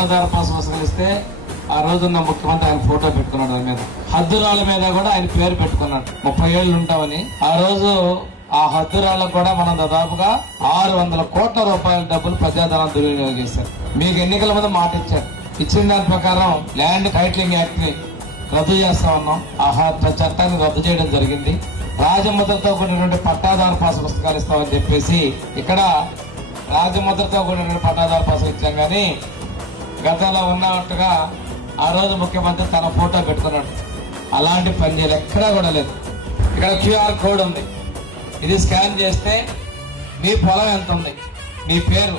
పట్టాదారు పాస్ పుస్తకాలిస్తే ఆ రోజున్న ముఖ్యమంత్రి ఆయన ఫోటో పెట్టుకున్నాడు. దాని మీద హద్దురాళ్ళ మీద కూడా ఆయన పేరు పెట్టుకున్నాడు. 30 ఏళ్ళు ఉంటామని. ఆ రోజు ఆ హద్దురాళ్ళకు కూడా మనం దాదాపుగా 600 కోట్ల రూపాయల డబ్బులు ప్రజాధనం దుర్వినియోగం చేశారు. మీకు ఎన్నికల మీద మాట ఇచ్చారు. ఇచ్చిన దాని ప్రకారం ల్యాండ్ టైటిలింగ్ యాక్ట్ ని రద్దు చేస్తా ఉన్నాం. ఆ చట్టాన్ని రద్దు చేయడం జరిగింది. రాజముద్రతో కూడినటువంటి పట్టాదారు పాస్ పుస్తకాలు ఇస్తామని చెప్పేసి ఇక్కడ రాజముద్రతో కూడినటువంటి పట్టాదారు పాస్ ఇచ్చాం. కానీ గతంలో ఉన్నట్టుగా ఆ రోజు ముఖ్యమంత్రి తన ఫోటో పెట్టుకున్నాడు. అలాంటి పని ఎక్కడా కూడా లేదు. ఇక్కడ క్యూఆర్ కోడ్ ఉంది. ఇది స్కాన్ చేస్తే మీ పొలం ఎంత ఉంది, మీ పేరు,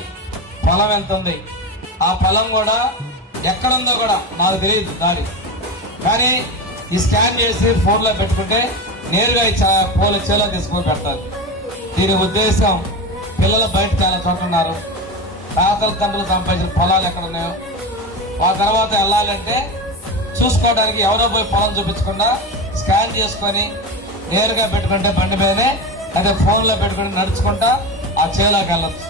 పొలం ఎంత ఉంది, ఆ పొలం కూడా ఎక్కడుందో కూడా నాకు తెలియదు దాని. కానీ ఈ స్కాన్ చేసి ఫోన్లో పెట్టుకుంటే నేరుగా పోలీస్ చేలో తీసుకొని పెడతారు. దీని ఉద్దేశం పిల్లలు బయట చాలా చోట్ల ఉన్నారు. తాతలు తండ్రులు సంపాదించిన పొలాలు ఎక్కడ ఉన్నాయో ఆ తర్వాత వెళ్ళాలంటే చూసుకోవడానికి ఎవరో పోయి పొలం చూపించకుండా స్కాన్ చేసుకొని నేరుగా పెట్టుకుంటే బండి మీదనే అదే ఫోన్లో పెట్టుకుని నడుచుకుంటా ఆ చేలోకి వెళ్ళచ్చు.